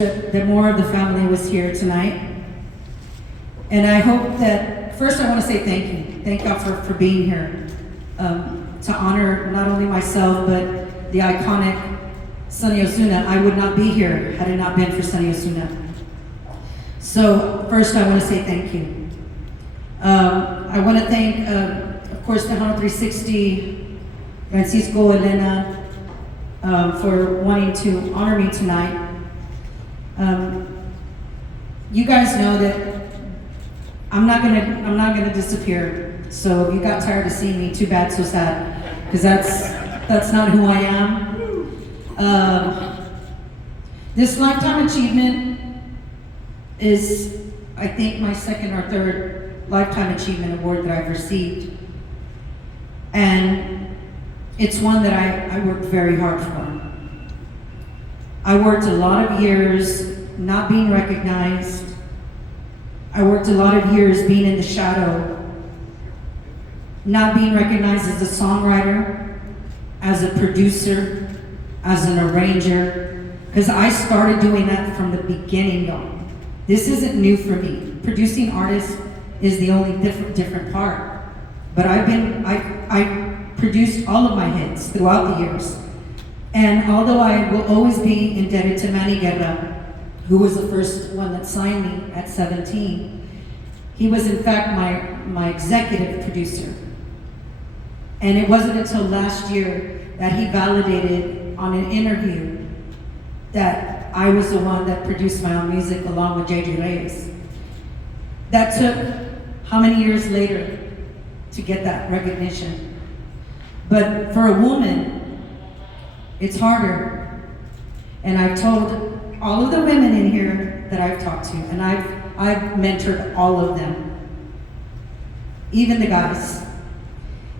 that more of the family was here tonight. And I hope that, first I want to say thank you. Thank y'all for being here to honor not only myself, but the iconic Sunny Osuna. I would not be here had it not been for Sunny Osuna. So first I want to say thank you. I want to thank, of course, Tejano 360, Francisco, Elena, for wanting to honor me tonight. You guys know that I'm not gonna disappear. So if you got tired of seeing me, too bad, so sad, because that's not who I am. This lifetime achievement is, I think, my second or third lifetime achievement award that I've received, and it's one that I worked very hard for. I worked a lot of years not being recognized. I worked a lot of years being in the shadow, not being recognized as a songwriter, as a producer, as an arranger, because I started doing that from the beginning, y'all. This isn't new for me. Producing artists is the only different part. But I produced all of my hits throughout the years. And although I will always be indebted to Manny Guerra, who was the first one that signed me at 17, he was in fact my executive producer. And it wasn't until last year that he validated on an interview that I was the one that produced my own music along with JJ Reyes. That took how many years later to get that recognition? But for a woman, it's harder. And I've told all of the women in here that I've talked to, and I've mentored all of them, even the guys.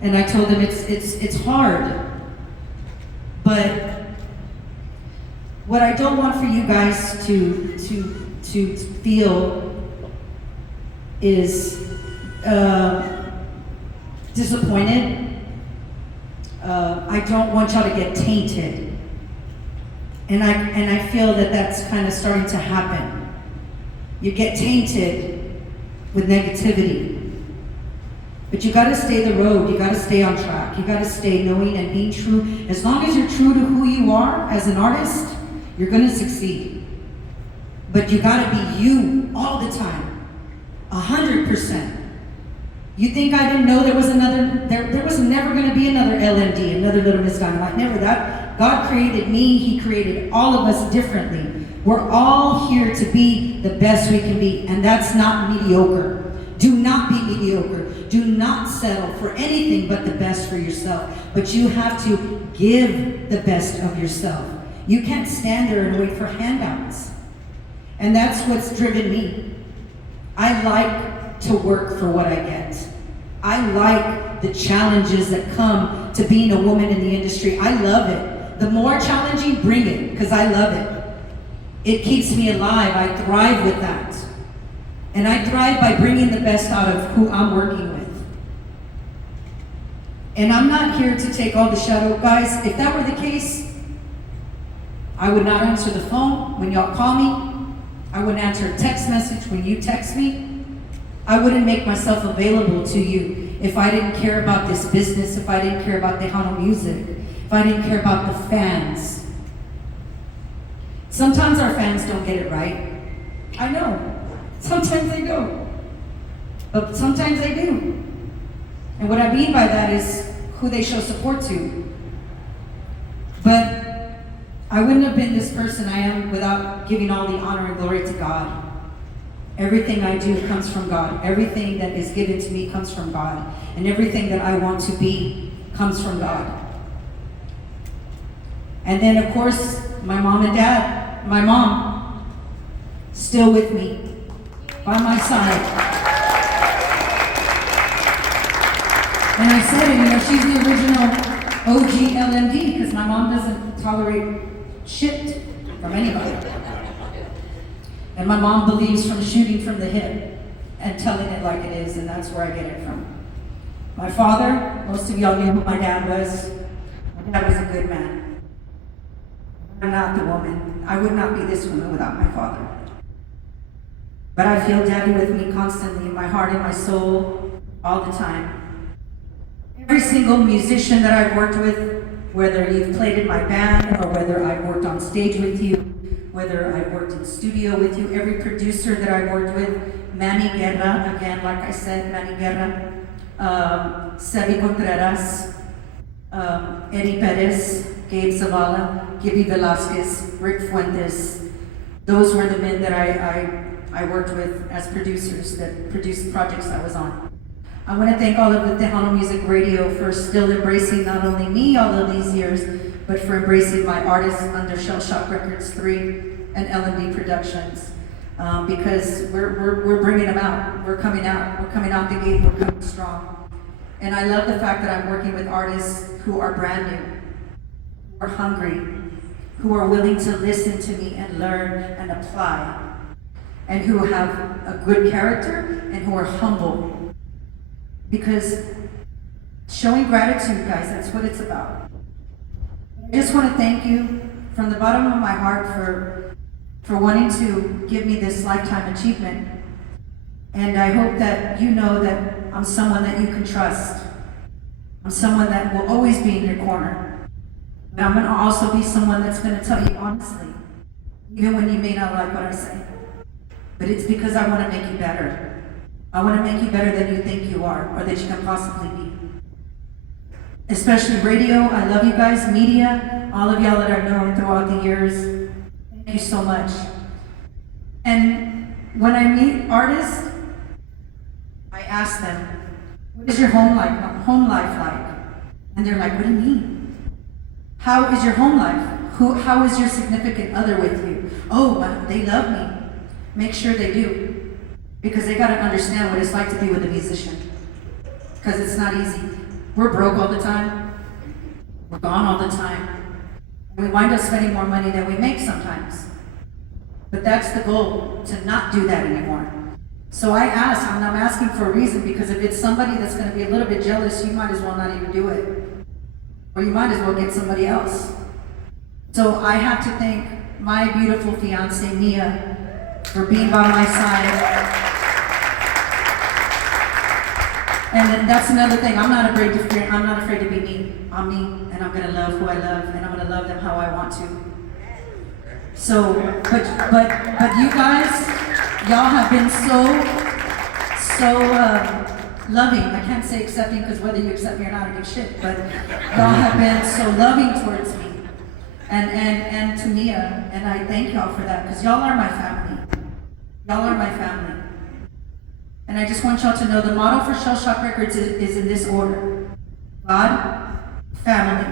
And I told them it's hard. But what I don't want for you guys to feel is disappointed. I don't want y'all to get tainted. And I feel that that's kind of starting to happen. You get tainted with negativity. But you gotta stay the road, you gotta stay on track, you gotta stay knowing and being true. As long as you're true to who you are as an artist, you're gonna succeed. But you gotta be you all the time, 100%. You think I didn't know there was never gonna be another LMD, another Little Miss Dynamite, never that. God created me, He created all of us differently. We're all here to be the best we can be, and that's not mediocre. Do not be mediocre. Do not settle for anything but the best for yourself. But you have to give the best of yourself. You can't stand there and wait for handouts. And that's what's driven me. I like to work for what I get. I like the challenges that come to being a woman in the industry. I love it. The more challenging, bring it, because I love it. It keeps me alive. I thrive with that. And I thrive by bringing the best out of who I'm working with. And I'm not here to take all the shadow. Guys, if that were the case, I would not answer the phone when y'all call me. I wouldn't answer a text message when you text me. I wouldn't make myself available to you if I didn't care about this business, if I didn't care about Tejano music, if I didn't care about the fans. Sometimes our fans don't get it right. I know. Sometimes they don't. But sometimes they do. And what I mean by that is who they show support to. But I wouldn't have been this person I am without giving all the honor and glory to God. Everything I do comes from God. Everything that is given to me comes from God. And everything that I want to be comes from God. And then, of course, my mom and dad. My mom, still with me, by my side. And I said it, she's the original OG LMD, because my mom doesn't tolerate shit from anybody. And my mom believes from shooting from the hip and telling it like it is, and that's where I get it from. My father, most of y'all knew who my dad was. My dad was a good man. I'm not the woman. I would not be this woman without my father. But I feel Daddy with me constantly in my heart and my soul all the time. Every single musician that I've worked with, whether you've played in my band or whether I've worked on stage with you, whether I've worked in studio with you, every producer that I worked with, Manny Guerra, again, like I said, Manny Guerra, Sebi Contreras, Eddie Perez, Gabe Zavala, Gibby Velasquez, Rick Fuentes. Those were the men that I worked with as producers that produced projects I was on. I want to thank all of the Tejano Music Radio for still embracing not only me all of these years, but for embracing my artists under Shell Shock Records 3 and L&D Productions. Because we're bringing them out. We're coming out. We're coming out the gate. We're coming strong. And I love the fact that I'm working with artists who are brand new, who are hungry, who are willing to listen to me and learn and apply, and who have a good character and who are humble. Because showing gratitude, guys, that's what it's about. I just want to thank you from the bottom of my heart for wanting to give me this lifetime achievement. And I hope that you know that I'm someone that you can trust. I'm someone that will always be in your corner. But I'm going to also be someone that's going to tell you honestly, even when you may not like what I say. But it's because I want to make you better. I want to make you better than you think you are or that you can possibly be. Especially radio, I love you guys. Media, all of y'all that I've known throughout the years, thank you so much. And when I meet artists, I ask them, what is your home life like? And they're like, what do you mean? How is your home life? How is your significant other with you? Oh, they love me. Make sure they do. Because they gotta understand what it's like to be with a musician. Because it's not easy. We're broke all the time. We're gone all the time. And we wind up spending more money than we make sometimes. But that's the goal, to not do that anymore. So I ask, and I'm asking for a reason, because if it's somebody that's gonna be a little bit jealous, you might as well not even do it. Or you might as well get somebody else. So I have to thank my beautiful fiance, Mia, for being by my side. And then that's another thing. I'm not afraid to be me. I'm me, and I'm gonna love who I love, and I'm gonna love them how I want to. So, but you guys, y'all have been so loving. I can't say accepting because whether you accept me or not, I give shit. But y'all have been so loving towards me, and to Mia, and I thank y'all for that because y'all are my family. Y'all are my family. And I just want y'all to know the motto for Shell Shock Records is in this order: God, family,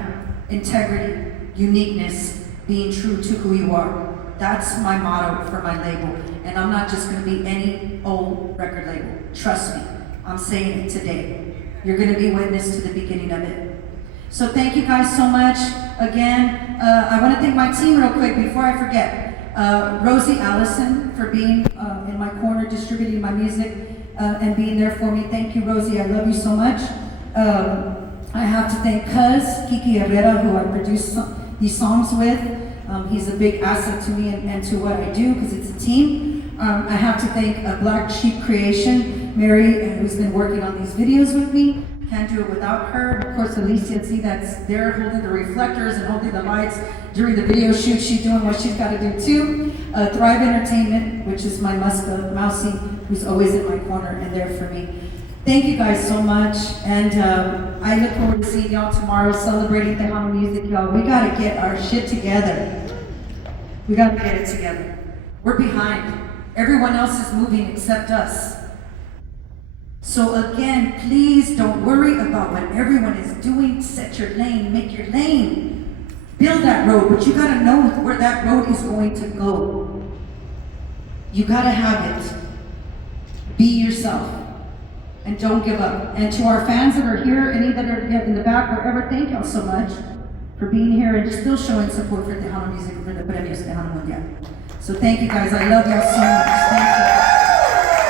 integrity, uniqueness, being true to who you are. That's my motto for my label. And I'm not just going to be any old record label. Trust me, I'm saying it today. You're going to be witness to the beginning of it. So thank you guys so much. Again, I want to thank my team real quick before I forget. Rosie Allison for being in my corner distributing my music. And being there for me. Thank you, Rosie. I love you so much. I have to thank Cuz, Kiki Herrera, who I produce these songs with. He's a big asset to me and to what I do because it's a team. I have to thank Black Sheep Creation, Mary, who's been working on these videos with me. Can't do it without her. Of course, Alicia, see, that's there holding the reflectors and holding the lights during the video shoot. She's doing what she's got to do too. Thrive Entertainment, which is my Mousy, who's always in my corner and there for me. Thank you guys so much, and I look forward to seeing y'all tomorrow celebrating Tejano music, y'all. We gotta get our shit together. We gotta get it together. We're behind. Everyone else is moving except us. So again, please don't worry about what everyone is doing. Set your lane, make your lane. Build that road, but you gotta know where that road is going to go. You gotta have it. Be yourself. And don't give up. And to our fans that are here, any that are in the back, wherever, thank y'all so much for being here and still showing support for Tejano music for the Premios Tejano Mundial. So thank you guys. I love y'all so much. Thank you.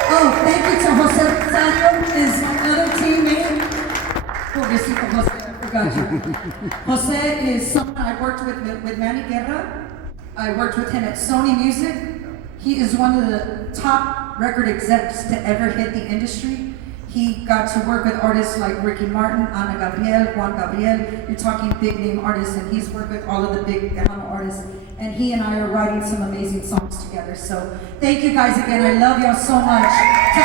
Oh, thank you to Jose Rosario, his other teammate. Pobrecito Jose, I forgot. Gotcha. Jose is someone I worked with Manny Guerra. I worked with him at Sony Music. He is one of the top record execs to ever hit the industry. He got to work with artists like Ricky Martin, Ana Gabriel, Juan Gabriel. You're talking big name artists, and he's worked with all of the big Tejano artists. And he and I are writing some amazing songs together. So thank you guys again. I love y'all so much. To